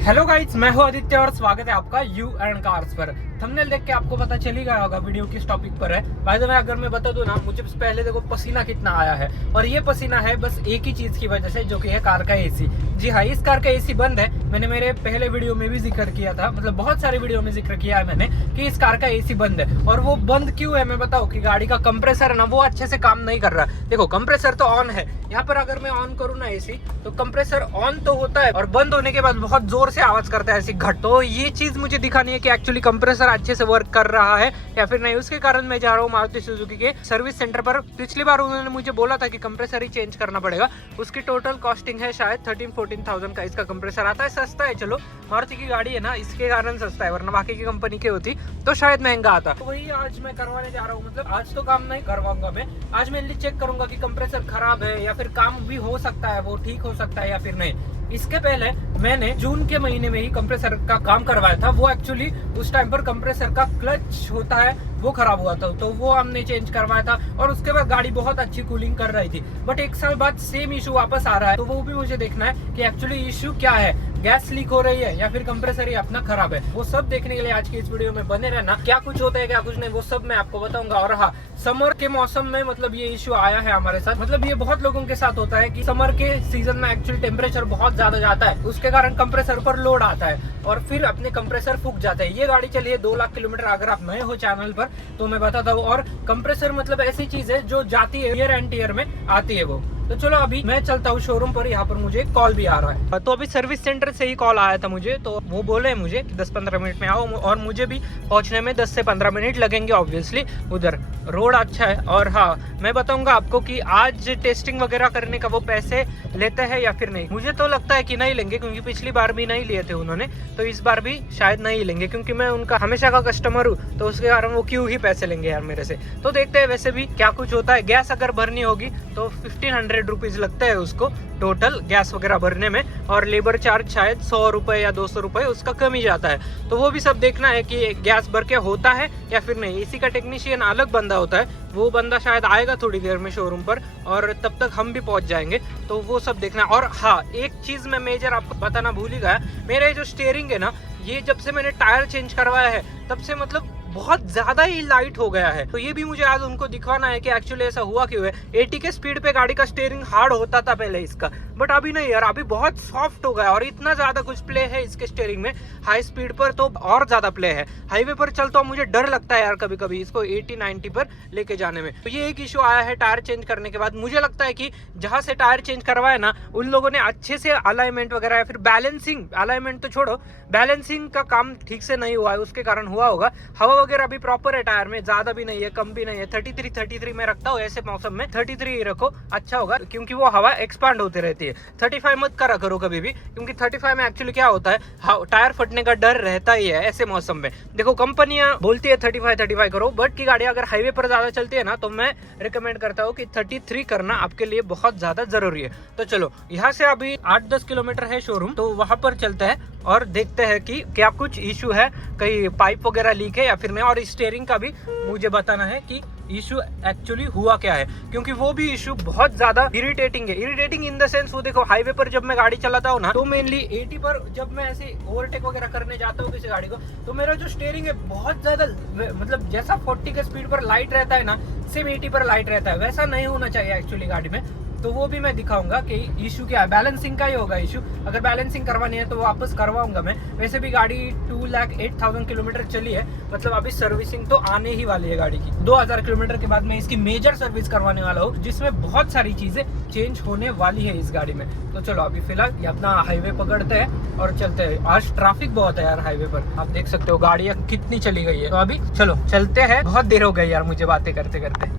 Hello guys, मैं हूं आदित्य और स्वागत है आपका यू एंड कार्स पर। थंबनेल देख के आपको पता चल ही गया होगा वीडियो किस टॉपिक पर है। बाय द वे अगर मैं बता दूं ना, मुझे पहले देखो पसीना कितना आया है, और ये पसीना है बस एक ही चीज की वजह से, जो कि है कार का एसी। जी हाँ, इस कार का एसी बंद है। मैंने मेरे पहले वीडियो में भी जिक्र किया था, मतलब बहुत सारे वीडियो में जिक्र किया है मैंने कि इस कार का एसी बंद है। और वो बंद क्यों है मैं बताऊं कि गाड़ी का कंप्रेसर है ना, वो अच्छे से काम नहीं कर रहा। देखो कंप्रेसर तो ऑन है, यहाँ पर अगर मैं ऑन करूँ ना एसी, तो कंप्रेसर ऑन तो होता है और बंद होने के बाद बहुत जोर से आवाज करता है ऐसी घट। तो ये चीज मुझे दिखानी है कि एक्चुअली कंप्रेसर अच्छे से वर्क कर रहा है या फिर नहीं। उसके कारण मैं जा रहा हूँ मारुति सुजुकी के सर्विस सेंटर पर। पिछली बार उन्होंने मुझे बोला था कि कंप्रेसर ही चेंज करना पड़ेगा। उसकी टोटल कॉस्टिंग है शायद 13-14,000 का इसका कंप्रेसर आता है। सस्ता है, चलो मारुति की गाड़ी है ना, इसके कारण सस्ता है, वरना बाकी की कंपनी की होती तो शायद महंगा आता। तो वही आज मैं करवाने जा रहा हूँ। मतलब आज तो काम नहीं करवाऊंगा मैं, आज मैं चेक करूंगा कि कंप्रेसर खराब है या फिर काम भी हो सकता है, वो ठीक हो सकता है या फिर नहीं। इसके पहले मैंने जून के महीने में ही कंप्रेसर का काम करवाया था। वो एक्चुअली उस टाइम पर कंप्रेसर का क्लच होता है वो खराब हुआ था, तो वो हमने चेंज करवाया था। और उसके बाद गाड़ी बहुत अच्छी कूलिंग कर रही थी, बट एक साल बाद सेम इशू वापस आ रहा है। तो वो भी मुझे देखना है कि एक्चुअली इशू क्या है, गैस लीक हो रही है या फिर कंप्रेसर ही अपना खराब है। वो सब देखने के लिए आज की इस वीडियो में बने रहना। क्या कुछ होता है क्या कुछ नहीं, वो सब मैं आपको बताऊंगा। और हाँ, समर के मौसम में मतलब ये इशू आया है हमारे साथ। मतलब ये बहुत लोगों के साथ होता है कि समर के सीजन में एक्चुअली टेम्परेचर बहुत ज्यादा जाता है, उसके कारण कंप्रेसर पर लोड आता है और फिर अपने कंप्रेसर फूक जाता है। ये गाड़ी चली है 2 लाख किलोमीटर। अगर आप नए हो चैनल पर तो मैं बताता हूँ। और कंप्रेसर मतलब ऐसी चीज है जो जाती है ईयर एंड ईयर में आती है वो। तो चलो अभी मैं चलता हूँ शोरूम पर। यहाँ पर मुझे कॉल भी आ रहा है, तो अभी सर्विस सेंटर से ही कॉल आया था मुझे। तो वो बोले मुझे 10-15 मिनट में आओ, और मुझे भी पहुंचने में 10 से 15 मिनट लगेंगे ऑब्वियसली। उधर रोड अच्छा है। और हाँ, मैं बताऊंगा आपको कि आज टेस्टिंग वगैरह करने का वो पैसे लेते हैं या फिर नहीं। मुझे तो लगता है कि नहीं लेंगे, क्योंकि पिछली बार भी नहीं लिए थे उन्होंने, तो इस बार भी शायद नहीं लेंगे, क्योंकि मैं उनका हमेशा का कस्टमर हूँ। तो उसके कारण वो क्यों ही पैसे लेंगे यार मेरे से। तो देखते हैं वैसे भी क्या कुछ होता है। गैस अगर भरनी होगी तो 1500 रुपीज लगता है उसको टोटल गैस वगैरह भरने में, और लेबर चार्ज शायद 100 रुपए या 200 रुपए उसका कम ही जाता है। तो वो भी सब देखना है कि गैस भर के होता है या फिर नहीं। इसी का टेक्नीशियन अलग बंदा होता है, वो बंदा शायद आएगा थोड़ी देर में शोरूम पर, और तब तक हम भी पहुंच जाएंगे। तो वो सब देखना। और हाँ, एक चीज मैं मेजर आपको बताना भूल ही गया। मेरा जो स्टीयरिंग है ना, ये जब से मैंने टायर चेंज करवाया है तब से मतलब बहुत ज्यादा ही लाइट हो गया है। तो ये भी मुझे आज उनको दिखवाना है कि एक्चुअली ऐसा हुआ क्यों है। 80 के स्पीड पे गाड़ी का स्टीयरिंग हार्ड होता था पहले इसका, बट अभी नहीं यार, अभी बहुत सॉफ्ट हो गया। और इतना ज्यादा कुछ प्ले है इसके स्टीयरिंग में, हाई स्पीड पर तो और ज्यादा प्ले है। हाईवे पर चलता हूँ मुझे डर लगता है यार कभी कभी इसको 80-90 पर लेके जाने में। तो ये एक इशू आया है टायर चेंज करने के बाद। मुझे लगता है कि जहां से टायर चेंज करवाया ना, उन लोगों ने अच्छे से अलाइनमेंट वगैरह या फिर बैलेंसिंग, अलाइनमेंट तो छोड़ो, बैलेंसिंग का काम ठीक से नहीं हुआ है, उसके कारण हुआ होगा। हवा वगैरह भी प्रॉपर है टायर में, ज्यादा भी नहीं है कम भी नहीं है। 33 में रखता हूँ ऐसे मौसम में, 33 ही रखो, अच्छा होगा, क्योंकि वो हवा एक्सपांड होती रहती है। 35 मत करा करो कभी भी, क्योंकि 35 में एक्चुअली क्या होता है, टायर फटने का डर रहता ही है ऐसे मौसम में। देखो कंपनियां बोलती है 35 करो, बट की गाड़ी अगर हाईवे पर ज्यादा चलती है ना, तो मैं रिकमेंड करता हूँ कि 33 करना आपके लिए बहुत ज्यादा जरूरी है। तो चलो, यहाँ से अभी 8-10 किलोमीटर है शोरूम, तो वहां पर चलते हैं और देखते हैं कि क्या कुछ इशू है, कहीं पाइप वगैरह लीक है या फिर नहीं। और स्टीयरिंग का भी मुझे बताना है कि इशू एक्चुअली हुआ क्या है, क्योंकि वो भी इशू बहुत ज्यादा इरिटेटिंग है। इरिटेटिंग इन द सेंस, वो देखो हाईवे पर जब मैं गाड़ी चलाता हूँ ना, तो मेनली 80 पर जब मैं ऐसे ओवरटेक वगैरह करने जाता हूँ किसी गाड़ी को, तो मेरा जो स्टीयरिंग है बहुत ज्यादा, मतलब जैसा 40 के स्पीड पर लाइट रहता है ना, सेम 80 पर लाइट रहता है। वैसा नहीं होना चाहिए एक्चुअली गाड़ी में। तो वो भी मैं दिखाऊंगा कि इशू क्या है। बैलेंसिंग का ही होगा इशू। अगर बैलेंसिंग करवानी है तो वापस करवाऊंगा मैं। वैसे भी गाड़ी 2,08,000 किलोमीटर चली है, मतलब अभी सर्विसिंग तो आने ही वाली है गाड़ी की। 2,000 किलोमीटर के बाद मैं इसकी मेजर सर्विस करवाने वाला हूँ, जिसमें बहुत सारी चीजें चेंज होने वाली है इस गाड़ी में। तो चलो अभी फिलहाल ये अपना हाईवे पकड़ते हैं और चलते हैं। आज ट्रैफिक बहुत है यार हाईवे पर, आप देख सकते हो गाड़ियाँ कितनी चली गई है। तो अभी चलो चलते हैं, बहुत देर हो गई यार मुझे बातें करते करते।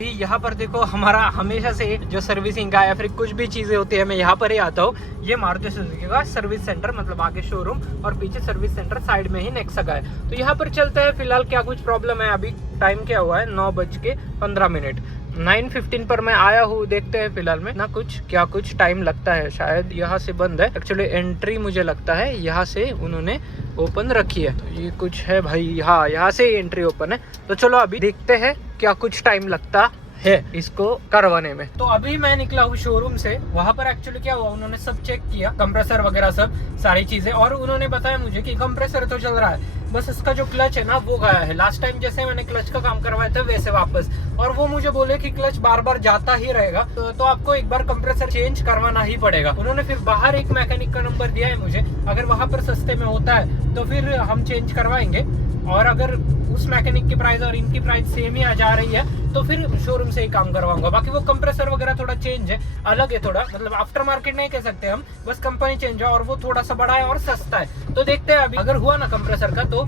यहाँ पर देखो, हमारा हमेशा से जो सर्विसिंग का या फिर कुछ भी चीजें होती है, मैं यहाँ पर ही आता हूँ। ये मारुति सुजुकी का सर्विस सेंटर, मतलब आगे शोरूम और पीछे सर्विस सेंटर, साइड में ही नेक्सा का है। तो यहाँ पर चलते हैं फिलहाल क्या कुछ प्रॉब्लम है। अभी टाइम क्या हुआ है, 9:15। 9:15 पर मैं आया हूँ, देखते हैं फिलहाल में ना कुछ क्या कुछ टाइम लगता है। शायद यहाँ से बंद है एक्चुअली, एंट्री मुझे लगता है यहाँ से उन्होंने ओपन रखी है। तो ये कुछ है भाई, हाँ यहाँ से एंट्री ओपन है। तो चलो अभी देखते हैं क्या कुछ टाइम लगता है इसको करवाने में। तो अभी मैं निकला हूँ शोरूम से। वहां पर एक्चुअली क्या हुआ, उन्होंने सब चेक किया, कंप्रेसर वगैरह सब सारी चीजें, और उन्होंने बताया मुझे कि कंप्रेसर तो चल रहा है, बस इसका जो क्लच है ना वो गया है। लास्ट टाइम जैसे मैंने क्लच का काम करवाया था वैसे वापस, और वो मुझे बोले कि क्लच बार बार जाता ही रहेगा, तो आपको एक बार कंप्रेसर चेंज करवाना ही पड़ेगा। उन्होंने फिर बाहर एक मैकेनिक का नंबर दिया है मुझे, अगर वहां पर सस्ते में होता है तो फिर हम चेंज करवाएंगे, और अगर उस मैकेनिक की प्राइस और इनकी प्राइस सेम ही आ जा रही है तो फिर शोरूम से ही काम करवाऊंगा। बाकी वो कंप्रेसर वगैरह थोड़ा चेंज है, अलग है थोड़ा, मतलब आफ्टर मार्केट नहीं कह सकते हम, बस कंपनी चेंज है, और वो थोड़ा सा बड़ा है और सस्ता है। तो देखते हैं अभी अगर हुआ ना कंप्रेसर का तो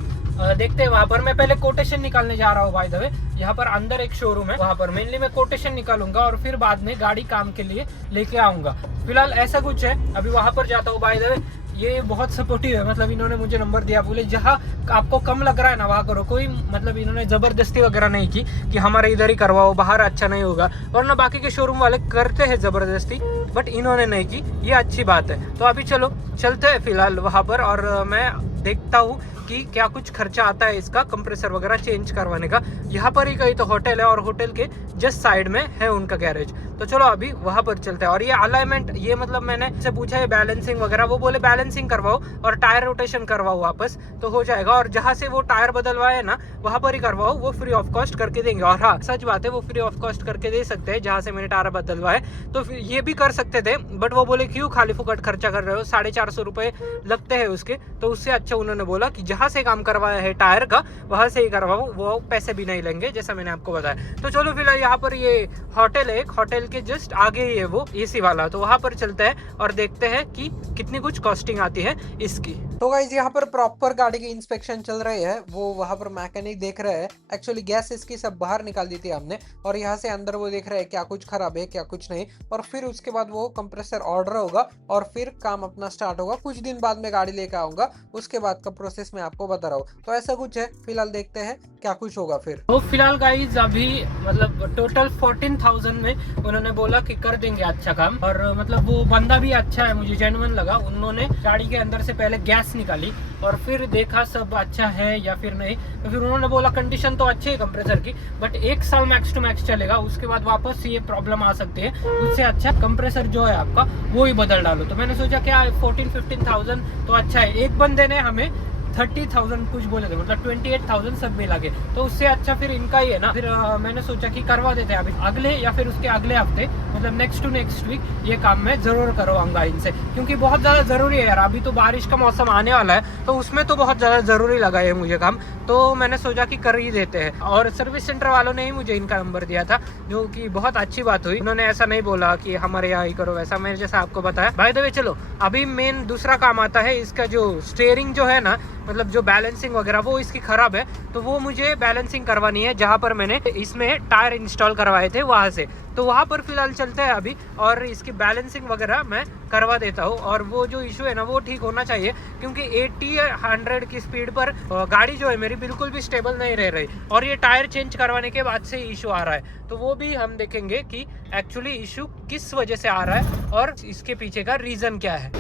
देखते हैं। वहां पर मैं पहले कोटेशन निकालने जा रहा हूँ बाय द वे। यहाँ पर अंदर एक शोरूम है, वहां पर मेनली मैं कोटेशन निकालूंगा और फिर बाद में गाड़ी काम के लिए लेके आऊंगा। फिलहाल ऐसा कुछ है, अभी वहां पर जाता हूँ। बाय द वे ये बहुत सपोर्टिव है, मतलब इन्होंने मुझे नंबर दिया, बोले जहाँ आपको कम लग रहा है ना वहाँ करो। कोई मतलब इन्होंने जबरदस्ती वगैरह नहीं की कि हमारे इधर ही करवाओ, बाहर अच्छा नहीं होगा, और ना बाकी के शोरूम वाले करते हैं जबरदस्ती, बट इन्होंने नहीं की, ये अच्छी बात है। तो अभी चलो चलते हैं फिलहाल वहाँ पर, और मैं देखता हूँ कि क्या कुछ खर्चा आता है इसका कंप्रेसर वगैरह चेंज करवाने का। यहाँ पर ही कहीं तो होटल है, और होटल के जस्ट साइड में है उनका गैरेज। तो चलो अभी वहां पर चलते हैं। और ये अलाइनमेंट, ये मतलब मैंने से पूछा है बैलेंसिंग वगैरह, वो बोले बैलेंसिंग करवाओ और टायर रोटेशन करवाओ वापस तो हो जाएगा, और जहां से वो टायर बदलवाए ना वहां पर ही करवाओ, वो फ्री ऑफ कॉस्ट करके देंगे। और हाँ सच बात है, वो फ्री ऑफ कॉस्ट करके दे सकते हैं, जहां से मैंने टायर बदलवाए तो ये भी कर सकते थे, बट वो बोले क्यों खाली फुकट खर्चा कर रहे हो, 450 रुपए लगते हैं उसके। तो उससे अच्छा उन्होंने बोला कि जहां से काम करवाया है टायर का वहां से ही करवाओ, वो पैसे भी नहीं लेंगे, जैसा मैंने आपको बताया। तो चलो फिलहाल यहाँ पर ये होटल है, एक होटल के जस्ट आगे ही है वो एसी वाला, तो वहां पर चलते हैं और देखते हैं कि कितनी कुछ कॉस्टिंग आती है इसकी। तो गाइस यहाँ पर प्रॉपर गाड़ी की इंस्पेक्शन चल रही है, वो वहां पर मैकेनिक देख रहे हैं। एक्चुअली गैस इसकी सब बाहर निकाल दी थी हमने, और यहाँ से अंदर वो देख रहे हैं क्या कुछ खराब है क्या कुछ नहीं, और फिर उसके बाद वो कंप्रेसर ऑर्डर होगा और फिर काम अपना स्टार्ट होगा। कुछ दिन बाद में गाड़ी लेकर आऊंगा, उसके बाद का प्रोसेस मैं आपको बता रहा हूँ। तो ऐसा कुछ है, फिलहाल देखते हैं क्या कुछ होगा फिर। तो फिलहाल गाइज अभी मतलब टोटल 14,000 में उन्होंने बोला कि कर देंगे अच्छा काम, और मतलब वो बंदा भी अच्छा है, मुझे जेन्युइन लगा। उन्होंने गाड़ी के अंदर से पहले गैस निकाली और फिर देखा सब अच्छा है या फिर नहीं, तो फिर उन्होंने बोला कंडीशन तो अच्छी है कंप्रेसर की, बट 1 साल मैक्स टू मैक्स चलेगा, उसके बाद वापस ये प्रॉब्लम आ सकती है, उससे अच्छा कंप्रेसर जो है आपका वो ही बदल डालो। तो मैंने सोचा क्या 14-15,000 तो अच्छा है। एक बंदे ने हमें 30,000 कुछ बोले थे, मतलब 28,000 सब मिला के, तो उससे अच्छा फिर इनका ही है ना। फिर मैंने सोचा कि करवा देते हैं अभी अगले या फिर उसके अगले हफ्ते, मतलब नेक्स्ट टू नेक्स्ट वीक ये काम मैं जरूर करवाऊंगा इनसे, क्योंकि बहुत ज़्यादा ज़रूरी है यार। अभी तो बारिश का मौसम आने वाला है, तो उसमें तो बहुत ज़्यादा ज़रूरी लगा है मुझे काम, तो मैंने सोचा कि कर ही देते हैं। और सर्विस सेंटर वालों ने ही मुझे इनका नंबर दिया था, जो कि बहुत अच्छी बात हुई। उन्होंने ऐसा नहीं बोला कि हमारे यहाँ ही करो वैसा, मैंने जैसा आपको बताया। बाय द वे चलो अभी मेन दूसरा काम आता है, इसका जो स्टीयरिंग जो है ना, मतलब जो बैलेंसिंग वगैरह वो इसकी खराब है, तो वो मुझे बैलेंसिंग करवानी है, जहाँ पर मैंने इसमें टायर इंस्टॉल करवाए थे वहाँ से। तो वहाँ पर फिलहाल चलते हैं अभी, और इसकी बैलेंसिंग वगैरह मैं करवा देता हूँ। और वो जो इशू है ना वो ठीक होना चाहिए, क्योंकि 80-100 की स्पीड पर गाड़ी जो है मेरी बिल्कुल भी स्टेबल नहीं रह रही, और ये टायर चेंज करवाने के बाद से इशू आ रहा है। तो वो भी हम देखेंगे कि एक्चुअली इशू किस वजह से आ रहा है और इसके पीछे का रीज़न क्या है।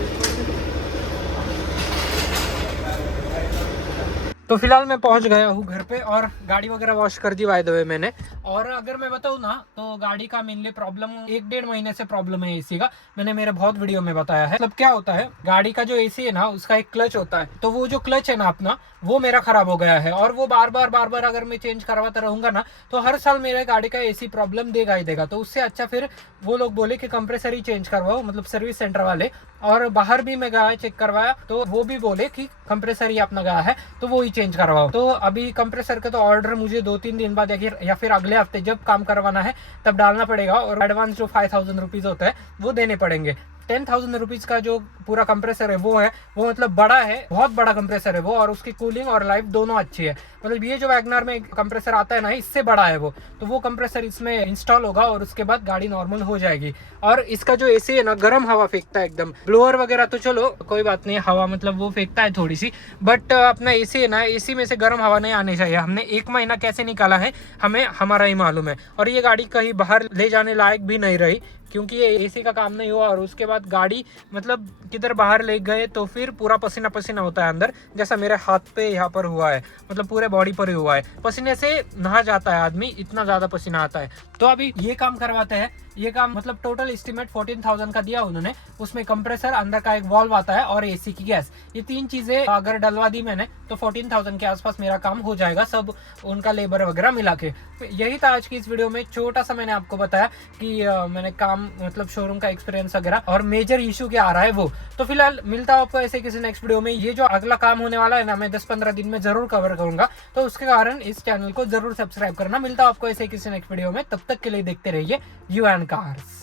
तो फिलहाल मैं पहुंच गया हूँ घर पे, और गाड़ी वगैरह वॉश कर दी बाय द वे मैंने। और अगर मैं बताऊँ ना तो गाड़ी का मेनली प्रॉब्लम 1-1.5 महीने से प्रॉब्लम है एसी का, मैंने मेरे बहुत वीडियो में बताया है। मतलब क्या होता है, गाड़ी का जो एसी है ना उसका एक क्लच होता है, तो वो जो क्लच है ना अपना वो मेरा खराब हो गया है, और वो बार बार अगर मैं चेंज करवाता रहूंगा ना तो हर साल मेरे गाड़ी का एसी प्रॉब्लम देगा ही देगा। तो उससे अच्छा फिर वो लोग बोले कि कंप्रेसर ही चेंज करवाओ, मतलब सर्विस सेंटर वाले। और बाहर भी मैं गया चेक करवाया, तो वो भी बोले कि कंप्रेसर ही अपना गया है तो वो ही चेंज करवाओ। तो अभी कंप्रेसर का तो ऑर्डर मुझे 2-3 दिन बाद या फिर अगले हफ्ते जब काम करवाना है तब डालना पड़ेगा, और एडवांस जो 5,000 रुपीज होता है वो देने पड़ेंगे। 10,000 रुपीज का जो पूरा कंप्रेसर है वो है, वो मतलब बड़ा है, बहुत बड़ा कंप्रेसर है वो, और उसकी कूलिंग और लाइफ दोनों अच्छी है। मतलब ये जो वैगनर में कंप्रेसर आता है ना इससे बड़ा है वो, तो वो कंप्रेसर इसमें इंस्टॉल होगा और उसके बाद गाड़ी नॉर्मल हो जाएगी। और इसका जो एसी है ना गर्म हवा फेंकता है एकदम, ब्लोअर वगैरह तो चलो कोई बात नहीं, हवा मतलब वो फेंकता है थोड़ी सी, बट अपना एसी है ना, एसी में से गर्म हवा नहीं आनी चाहिए। हमने 1 महीना कैसे निकाला है हमें हमारा ही मालूम है, और ये गाड़ी कहीं बाहर ले जाने लायक भी नहीं रही, क्योंकि ये एसी का काम नहीं हुआ और उसके बाद गाड़ी मतलब किधर बाहर ले गए तो फिर पूरा पसीना पसीना होता है अंदर, जैसा मेरे हाथ पे यहाँ पर हुआ है, मतलब पूरे बॉडी पर ही हुआ है। पसीने से नहा जाता है आदमी, इतना ज़्यादा पसीना आता है। तो अभी ये काम करवाते हैं। ये काम मतलब टोटल एस्टिमेट 14,000 का दिया उन्होंने। उसमें कंप्रेसर, अंदर का एक वाल्व आता है और एसी की गैस, ये 3 चीजें अगर डलवा दी मैंने तो 14,000 के आसपास मेरा काम हो जाएगा, सब उनका लेबर वगैरह मिला के। यही था आज की इस वीडियो में, छोटा सा मैंने आपको बताया कि मैंने काम मतलब शोरूम का एक्सपीरियंस वगैरह और मेजर इशू क्या आ रहा है वो। तो फिलहाल मिलता हूं आपको ऐसे किसी नेक्स्ट वीडियो में। ये जो अगला काम होने वाला है ना, मैं 10-15 दिन में जरूर कवर करूंगा, तो उसके कारण इस चैनल को जरूर सब्सक्राइब करना। मिलता हूं आपको ऐसे किसी नेक्स्ट वीडियो में, तब तक के लिए देखते रहिए यू एंड कार्स।